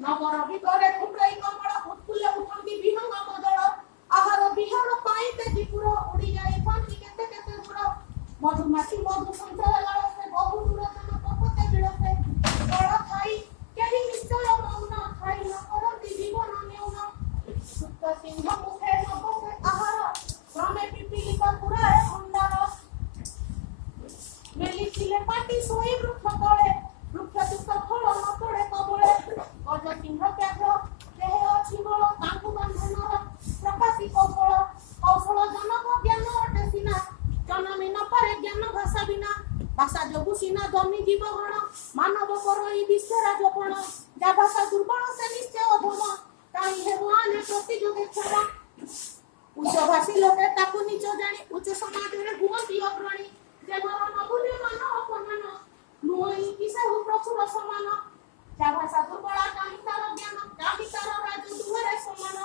नगर भितरे फुटई कमल उत्कुले उठंती विहंग मदल आहार बिहार पाई तेजीपुर उड़ी जाई पांती केते केते दूर मधुमाछी मधु संचय लासे बहु दूर जन कपते बिलसे बड़ खाई केही निश्चय मौन खाई न करती जीवन नेउन सुत सिंह मुखे न बसे आहार भ्रमे पिपीलिका पुराए भंडार मेली छिले पाटी सोई वृक्ष तले वृक्ष दुख फल न तोड़े कबले गज सिंह व्याघ्र देह अछि बल तांकु बंधनर प्रकाशी कौशल कौशल जनक ज्ञान अटे सिना जनमी न पारे ज्ञान भाषा बिना भाषा जोगु सिना जमी जीवगण मानव परई विश्वरा जपण जा भाषा दुर्बल से निश्चय अधम ताई हेवाने प्रतियोगे क्षमा उच्च भाषी लोके ताकु निच जानी उच्च समाज रे हुअती अग्रणी जेनर न बुझे मन अपमान नुई किसे हु प्रचुर समान जा भाषा दुर्बल ताई तार ज्ञान ताई तार राज दुहरे समान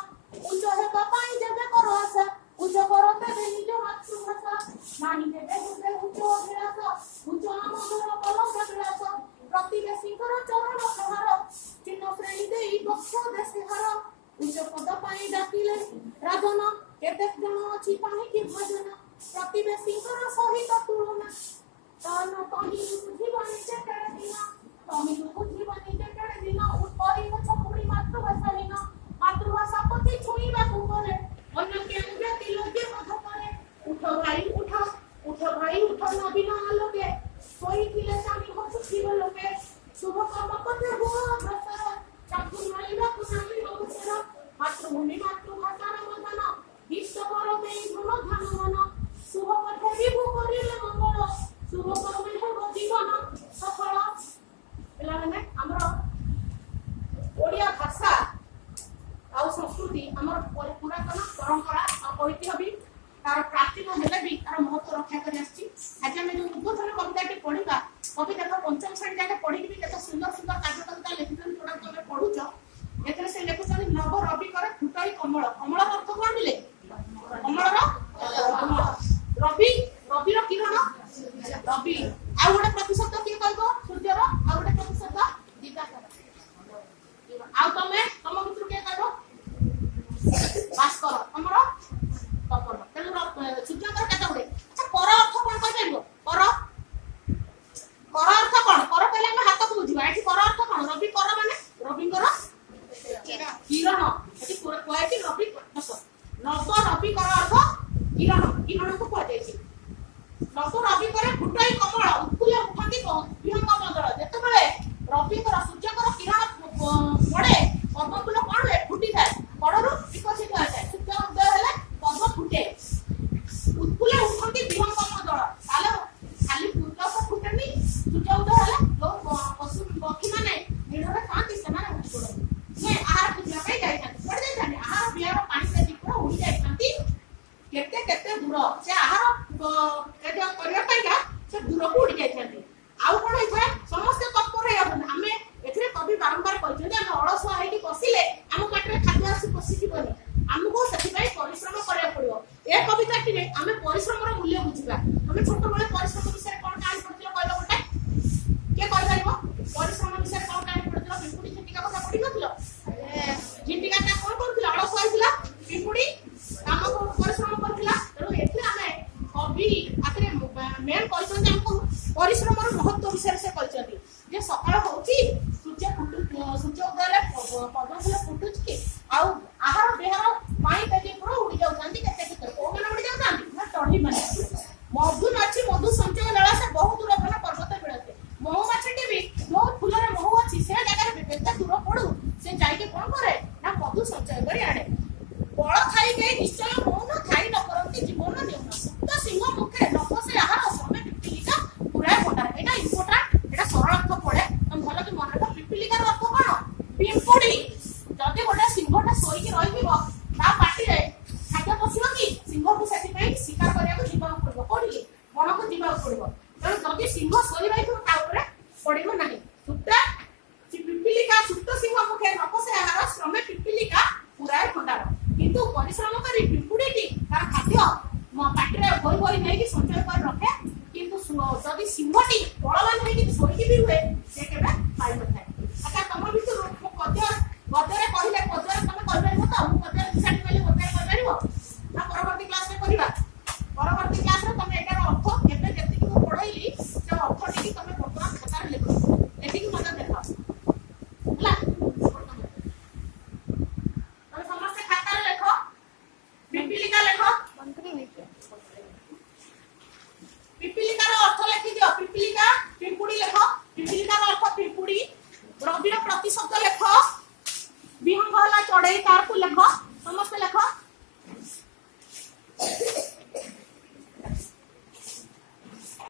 उच्च हेबा पाई जेबे कर आशा उच्च करते निज मातृभाषा मानी देबे हुबे उच्च अभिलाष उच्च नामधर कलम विलास प्रतिवेशी कर चरण प्रहार चिन्ह श्रेणी देई बक्ष देशहार उच्च पद पाई डाकिले राजन केते जन अछि पाई कि भजन प्रतिवेशी कर सहित तुलना तन तही बुझिबनि जे केड़े दिन तही बुझिबनि जे केड़े दिन उत्परि गछ पुरी मातृभाषा हीन मातृभाषा पति छुईबा कुगले अन्य केउ जाति लोके मध करे उठ भाई उठ नवीन आलोके सोई थिले सामी हसुथिबे लोके शुभ कर्म पते हो प्रसार चाकु माइबा कुनामी अवसर मातृभूमि मातृभाषार मदन विश्व करते गुण ध्यान मन शुभ पथे विभु करिले मंगल शुभ कर्मे हेब जीवन सफल एला माने हमर ओडिया भाषा आ संस्कृति हमर पुरातन परंपरा और ऐतिह्य भी तार प्राचीन हेले भी तार महत्व रक्षा कर आछि आज हम जो उद्बोधन कविताटी पढिबा कविता का पंचम श्रेणी जाके पढि भी केते सुंदर सुंदर कार्य कविता लिखितन थोड़ा तमे पढुछ एतरे से लेखुछन नव रवि करे फुटाई कमल कमल अर्थ कोन मिले कमल रवि रविर किरण रवि आ गोटे प्रतिशत के कहबो सूर्यर आ गोटे प्रतिशत दिवाकर आ तमे तम मित्र के कहबो भास्कर हमरो तपन तेनु सूर्यकर केते गुडे अच्छा कर अर्थ कोन कहबो कर अर्थ कोन कर पहले हम हाथ को बुझिबा एठी कर अर्थ कोन रवि कर माने रविकर किरण एठी पूरा कोएटी रवि बस नव रवि कर अर्थ किरण किरण को कहै छै नव रवि करे फुटाई कमल उत्कुले उठंती विहंग मदल जेते बेले रवि कर सूर्यकर किरण पड़े पद्मफूल कोन रे फुटी थाए बड़रू विकसित होय थाए सूर्य उदय हेले पद्म फुटे उत्कुले उठंती विहंग मदल ताले खाली फूल को फुटेनी सूर्य उदय हेले जो पशु पक्षी माने निडरे खाती समान उठी पड़ो ने आहार पूजा पे जाय थाते पड़ जाय थाते आहार बिहार पानी से पूरा उड़ी जाय थाती केते केते दूर से आहार केते करिया पाइका से दूर को उड़ी जाय थाते आउ कोन होय थाए समस्त तत्पर हे हमें एथरे कवि बारंबार कहै जे हम अलस हेकी बसिले हम पेटरे खाद्य आसी पसि जीवनी हमको सेति पई परिश्रम करिया पड़ियो ए कविताटी रे हमें परिश्रमर मूल्य बुझिबा हमें छोट बळे परिश्रम विषय कोन काई पढियो कहलो गोटे के कहि परिबो परिश्रम विषय कोन काई पढियो पिपुडी झिंटिका କଥା पढि नथिलो झिंटिका ता कोन करथिला अलस होइथिला पिपुडी काम को परिश्रम करथिला तेरो एथले हमें कवि आतरे मेन कहछन जे हमको परिश्रमर महत्व विषय से कहछन जे सकाळ होची सूर्य उदयले पद्मफूल फुटुच कि आउ आहार बिहार पाई तेजी पुरो उड़ी जाउ थांती केते केते ओ माने उड़ी जाउ थांती ना टढी माने मधु नाची मधु संचय लड़ा से बहुत दूर बना पर्वत बिड़ते महु माछटी भी जो फूल रे महु अछि से जगह रे केते दूर पडू से जाई के कोन करे ना मधु संचय करी आने